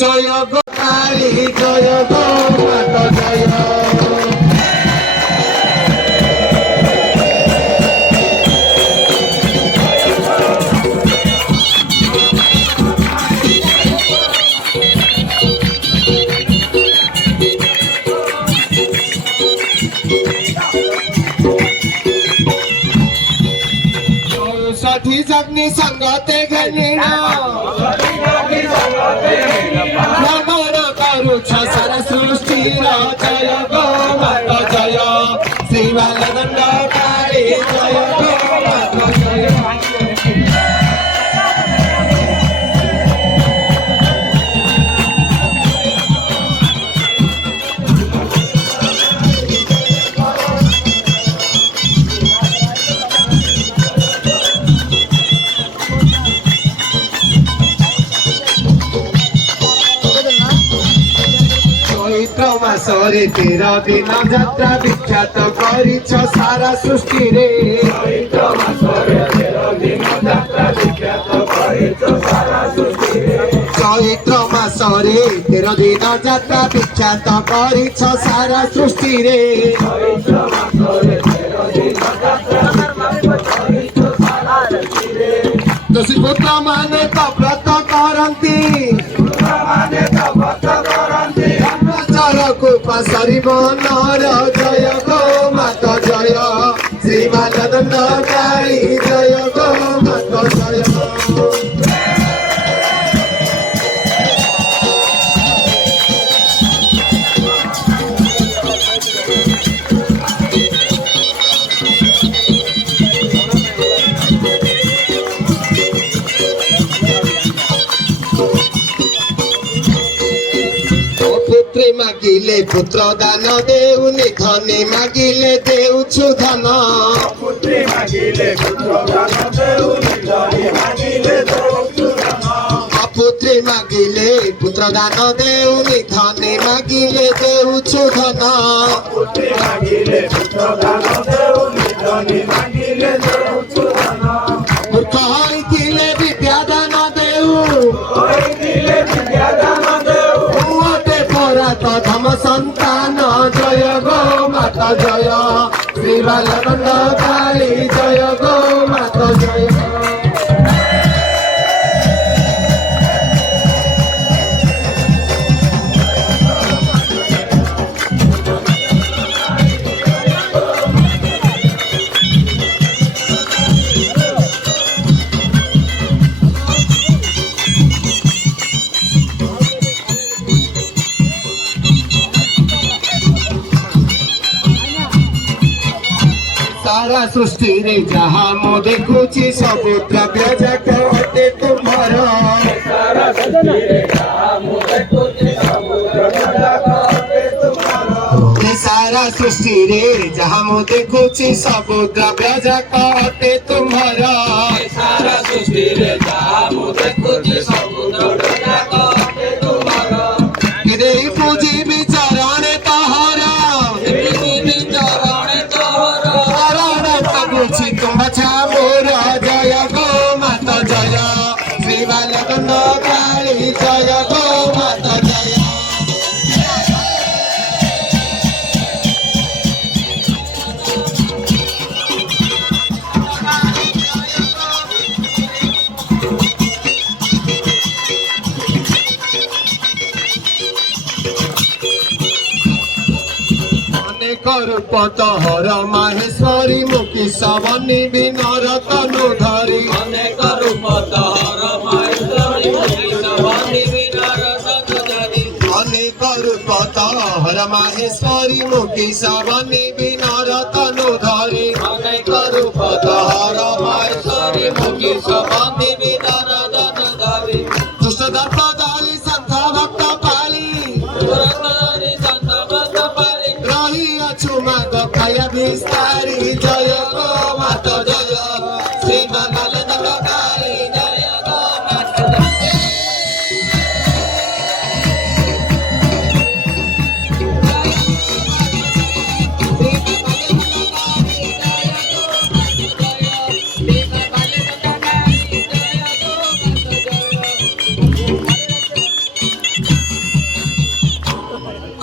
জয় গো কালী জয় গো মাতা জয় ষাঠি জগ্নি সঙ্গতে ঘনিণ নমন করুছ সারা সৃষ্টির জয় গো মাতা জয় শ্রী বালদণ্ড কালী জয় গো মাতা জয় মাসরে 13 দিন যাত্রা বিখ্যাত করিছ সারা সৃষ্টি রে চৈত্র মাসরে 13 দিন যাত্রা বিখ্যাত করিছ সারা সৃষ্টি রে চৈত্র মাসরে 13 দিন যাত্রা বিখ্যাত করিছ সারা সৃষ্টি রে চৈত্র মাসরে 13 দিন যাত্রা বিখ্যাত করিছ সারা সৃষ্টি রে দোষী পুত্র মানে তো ব্রত করন্তি মানে তো ব্রত করন্তি কৃপা সরিব নর জয় গো মাতা জয় শ্রী বালদণ্ড কালী জয় গো মাতা জয় মাগিলে পুত্র দান দেউনি ধনে মাগিলে দেউছু ধন পুত্রে মাগিলে পুত্র দান দেউনি ধনে মাগিলে দেউছু ধন অপুত্রে মাগিলে পুত্র দান দেউনি ধনে মাগিলে দেউছু ধন পুত্রে মাগিলে পুত্র দান দেউনি ধনে মাগিলে দেউছু ধন মূর্খ হইলে বিদ্যা দান দেউ হইলে বিদ্যা দান দেউ ধম সন্তান জয় গো মাতা জয় শ্রী বালদণ্ড কালী জয় গো মাতা জয় सारा सृष्टि रे जहाँ मो देखुची सबु द्रव्य जाक अटे तुम्हार सारा सृष्टि रे जहाँ मो देखुची सबु द्रव्य जाक अटे तुम्हार सारा सृष्टि रे जहाँ मो देखुची सबु द्रव्य जाक अटे तुम्हार सारा सृष्टि रे जहाँ मो देखुची सबु द्रव्य जाक अटे तुम्हार किरे पूजी विचारणे तोहरा तुम्हारा मोर जय गो माता जय श्री बालदण्ड काली जय गो माता जय रूप तोहर माहेश्वरी मुखी सवनी बिनर तनु धरी अनेक रूप तोहर माहेश्वरी मुखी सवनी बिनर तनु धरी अनेक रूप तोहर माहेश्वरी मुखी सवनी बिनर तनु धरी अनेक रूप तोहर माहेश्वरी मुखी सवनी बिनर तनु धरी दुष्ट दर्प दाली संत भक्त पाली रही अछु मद कया विस्तार